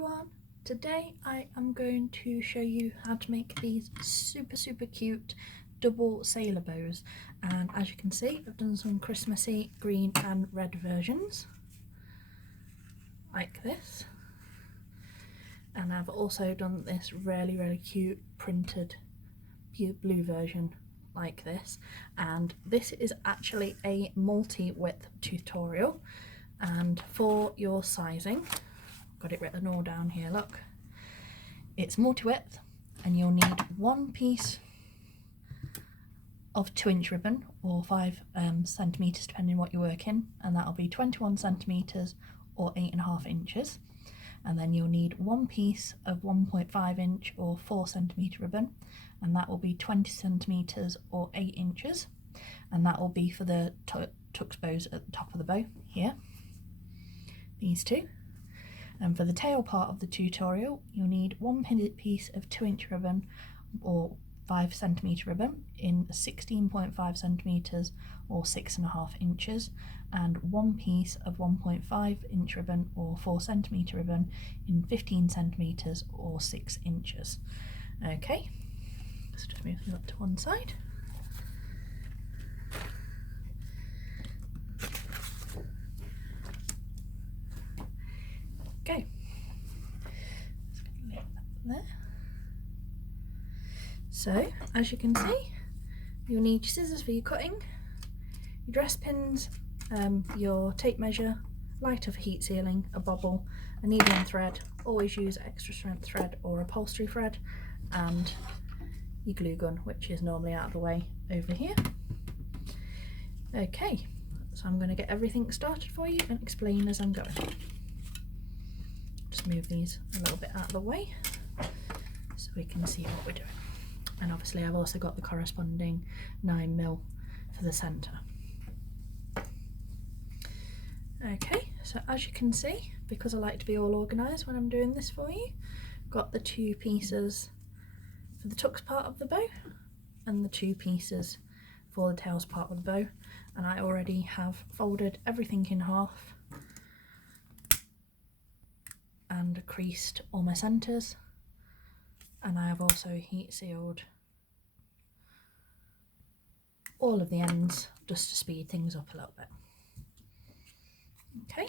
everyone, today I am going to show you how to make these super cute double sailor bows, and as you can see I've done some Christmassy green and red versions like this, and I've also done this really cute printed blue version like this, and this is actually a multi-width tutorial. And for your sizing, got it written all down here, look, it's multi-width and you'll need one piece of 2-inch ribbon or 5 centimeters depending what you work in, and that'll be 21 centimeters or 8.5 inches. And then you'll need one piece of 1.5 inch or 4 centimeter ribbon, and that will be 20 centimeters or 8 inches, and that will be for the tux bows at the top of the bow here, these two. And for the tail part of the tutorial, you'll need one piece of 2-inch ribbon or 5 centimeter ribbon in 16.5 centimeters or 6.5 inches, and one piece of 1.5 inch ribbon or 4 centimeter ribbon in 15 centimeters or 6 inches. Okay, let's just move them up to one side. Okay, there. So as you can see, you'll need your scissors for your cutting, your dress pins, your tape measure, lighter for heat sealing, a bobble, a needle and thread, always use extra strength thread or upholstery thread, and your glue gun, which is normally out of the way over here. Okay, so I'm going to get everything started for you and explain as I'm going. Just move these a little bit out of the way so we can see what we're doing. And obviously I've also got the corresponding 9mm for the centre. Okay, so as you can see, because I like to be all organised when I'm doing this for you, got the 2 pieces for the tux part of the bow and the 2 pieces for the tails part of the bow, and I already have folded everything in half and creased all my centres, and I have also heat sealed all of the ends just to speed things up a little bit. Okay,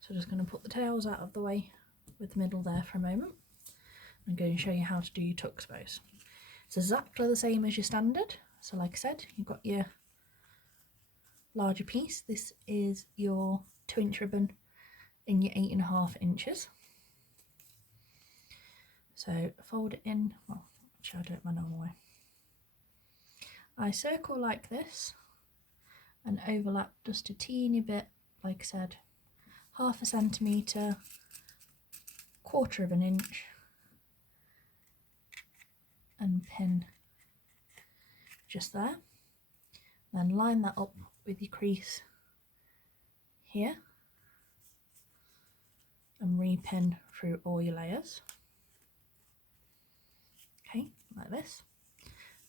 so just going to put the tails out of the way with the middle there for a moment. I'm going to show you how to do your tux bows. It's exactly the same as your standard. So like I said, you've got your larger piece. This is your 2-inch ribbon in your 8.5 inches. So fold it in, well, actually I'll do it my normal way. I circle like this and overlap just a teeny bit, like I said, 1/2 centimetre, 1/4 of an inch, and pin just there. Then line that up with your crease here and repin through all your layers. Okay, like this.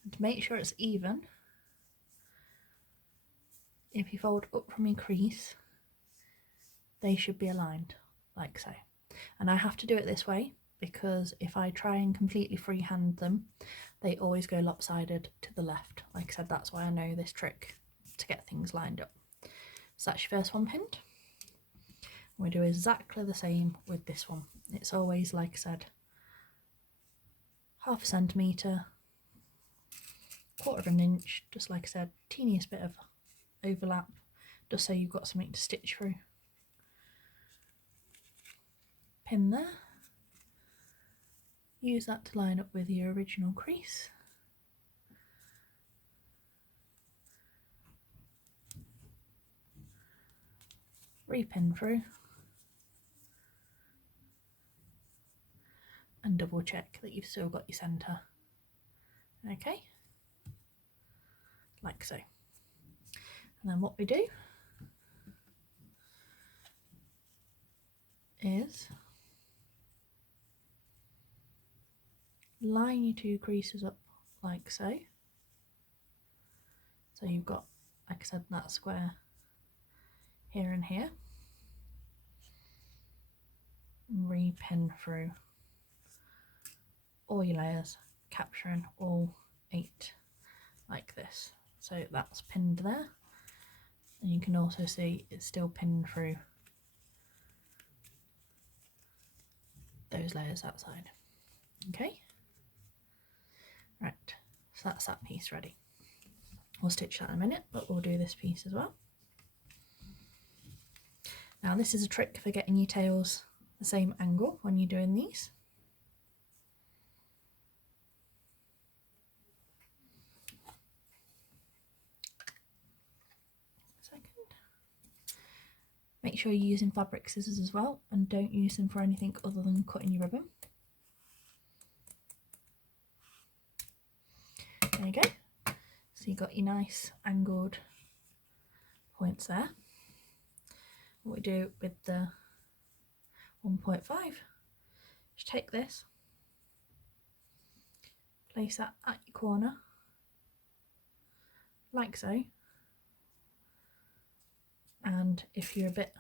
And to make sure it's even, if you fold up from your crease, they should be aligned like so. And I have to do it this way because if I try and completely freehand them, they always go lopsided to the left. Like I said, that's why I know this trick to get things lined up. So that's your first one pinned. We do exactly the same with this one. It's always, like I said, 1/2 centimetre, 1/4 of an inch, just like I said, teeniest bit of overlap, just so you've got something to stitch through. Pin there. Use that to line up with your original crease. Repin through. And double check that you've still got your centre. Okay, like so. And then what we do is line your 2 creases up like so. So you've got, like I said, that square here and here. and re-pin through all your layers, capturing all 8 like this. So that's pinned there, and you can also see it's still pinned through those layers outside. Okay, right, so that's that piece ready. We'll stitch that in a minute, but we'll do this piece as well. Now this is a trick for getting your tails the same angle when you're doing these. Make sure you're using fabric scissors as well, and don't use them for anything other than cutting your ribbon. There you go. So you got your nice angled points there. What we do with the 1.5, just take this, place that at your corner, like so. And if you're a bit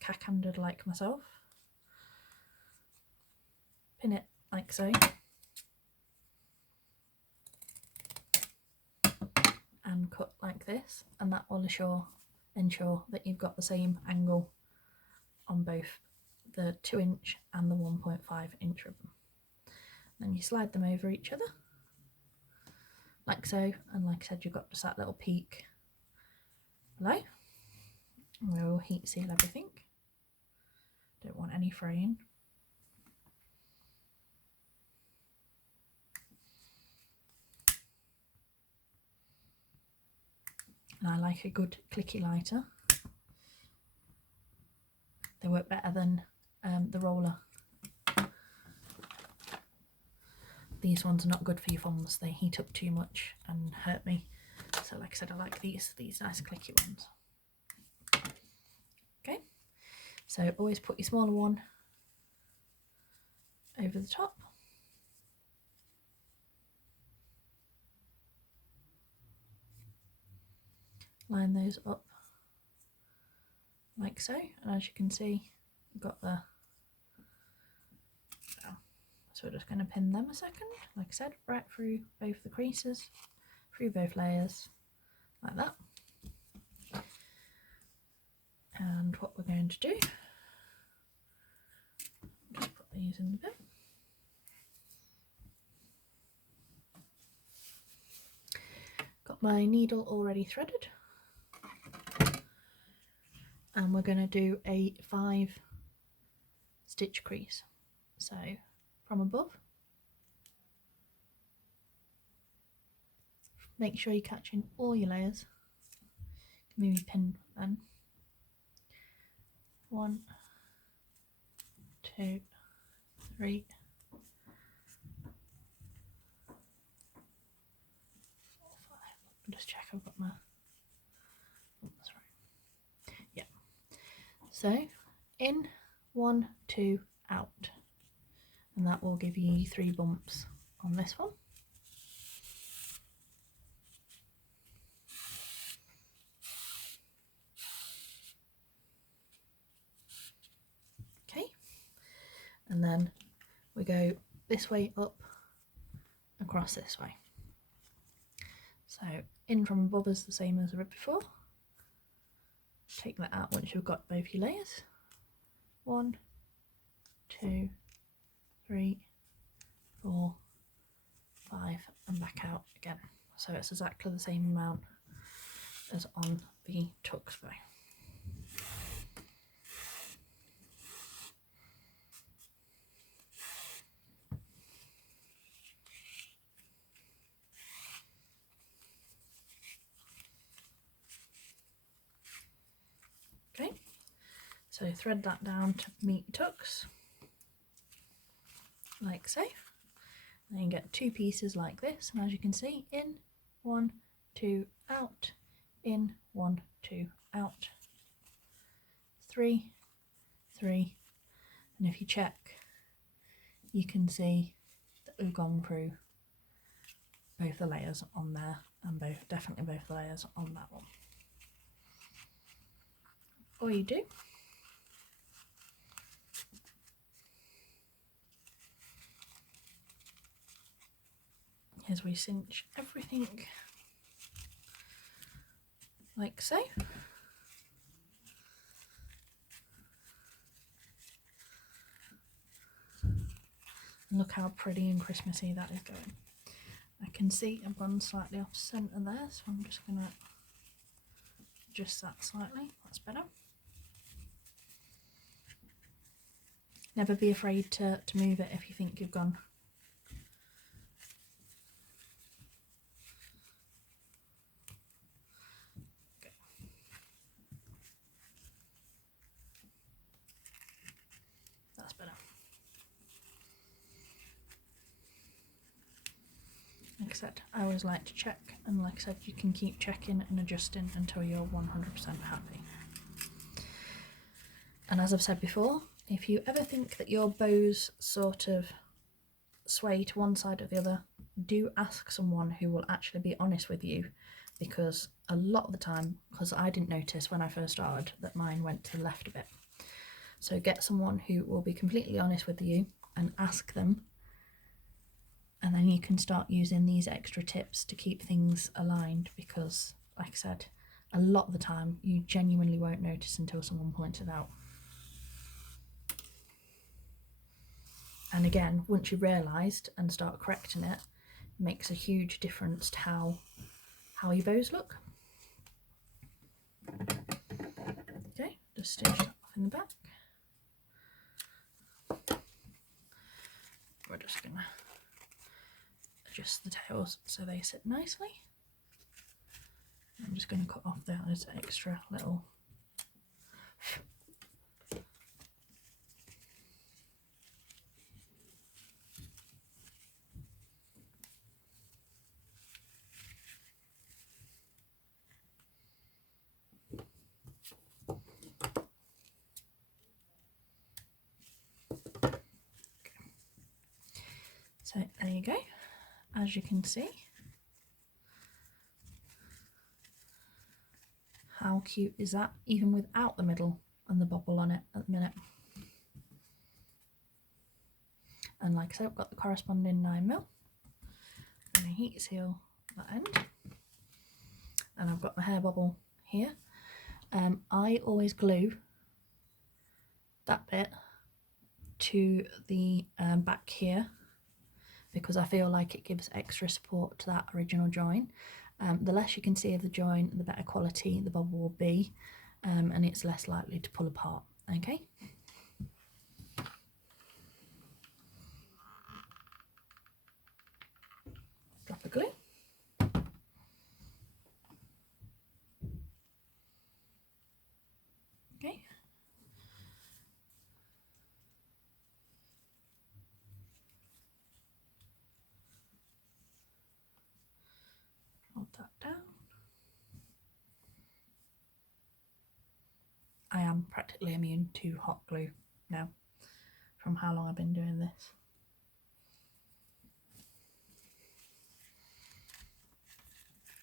cack-handed like myself, pin it like so, and cut like this, and that will ensure that you've got the same angle on both the 2-inch and the 1.5-inch ribbon. Then you slide them over each other like so, and like I said, you've got just that little peak below. We'll heat seal everything, don't want any fraying. And I like a good clicky lighter. They work better than the roller. These ones are not good for your thumbs, they heat up too much and hurt me. So like I said, I like these nice clicky ones. Okay, so always put your smaller one over the top. Line those up like so, and as you can see, you've got the, so we're just going to pin them a second, like I said, right through both the creases, through both layers, like that. And what we're going to do, just put these in the bin. Got my needle already threaded, and we're going to do a 5-stitch crease. So from above, make sure you're catching all your layers. Maybe pin then. 1, 2, 3, 4, 5. I'll just check I've got my, oh, that's right. Yeah. So in, 1, 2, out, and that will give you 3 bumps on this one. Okay, and then we go this way up, across this way. So in from above is the same as the rib before. Take that out once you've got both your layers. 1, 2, 3, 4, 5, and back out again. So it's exactly the same amount as on the tucks bow. Okay, so thread that down to meet your tucks, like so. And then you get 2 pieces like this, and as you can see, in, 1, 2, out, in, 1, 2, out, 3, 3, and if you check, you can see that we've gone through both the layers on there, and definitely both the layers on that one. All you do is we cinch everything like so. Look how pretty and Christmassy that is going. I can see I've gone slightly off centre there, so I'm just going to adjust that slightly. That's better. Never be afraid to move it if you think you've gone. Okay. That's better. Like I said, I always like to check, and like I said, you can keep checking and adjusting until you're 100% happy. And as I've said before, if you ever think that your bows sort of sway to one side or the other, do ask someone who will actually be honest with you, because a lot of the time, because I didn't notice when I first started that mine went to the left a bit. So get someone who will be completely honest with you and ask them, and then you can start using these extra tips to keep things aligned, because like I said, a lot of the time you genuinely won't notice until someone points it out. And again, once you've realised and start correcting it, it makes a huge difference to how your bows look. Okay, just stitch that off in the back. We're just going to adjust the tails so they sit nicely. I'm just going to cut off those extra little So there you go. As you can see, how cute is that, even without the middle and the bobble on it at the minute. And like I said, I've got the corresponding 9mm. I'm going to heat seal that end, and I've got my hair bobble here. I always glue that bit to the back here, because I feel like it gives extra support to that original join. The less you can see of the join, the better quality the bobble will be, and it's less likely to pull apart. Okay. Drop a glue. Okay. Hold that down. I am practically immune to hot glue now, from how long I've been doing this.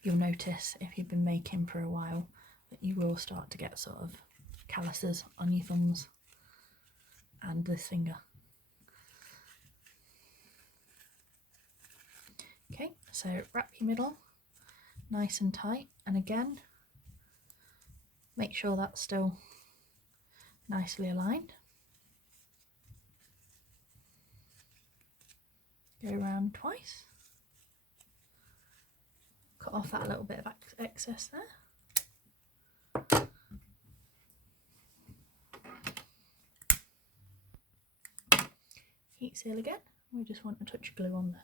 You'll notice if you've been making for a while that you will start to get sort of calluses on your thumbs and this finger. Okay, so wrap your middle nice and tight, and again, make sure that's still nicely aligned. Go around twice. Cut off that little bit of excess there. Heat seal again. We just want a touch of glue on there.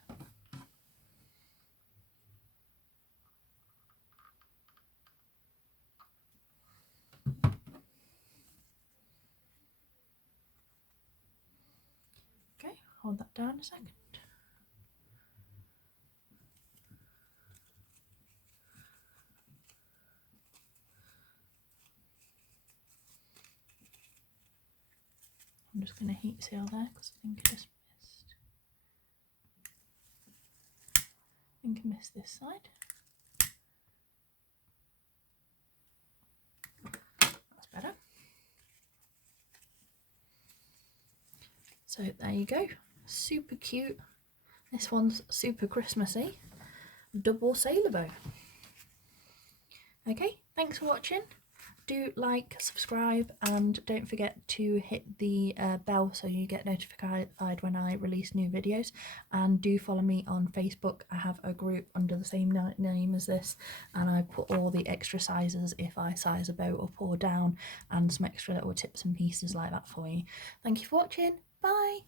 Okay, hold that down a second. I'm just going to heat seal there because I think I just missed. I think I missed this side. That's better. So there you go. Super cute. This one's super Christmassy. double sailor bow. Okay, thanks for watching. Do like, subscribe, and don't forget to hit the bell so you get notified when I release new videos. And do follow me on Facebook. I have a group under the same name as this, and I put all the extra sizes if I size a bow up or down, and some extra little tips and pieces like that for you. Thank you for watching. Bye.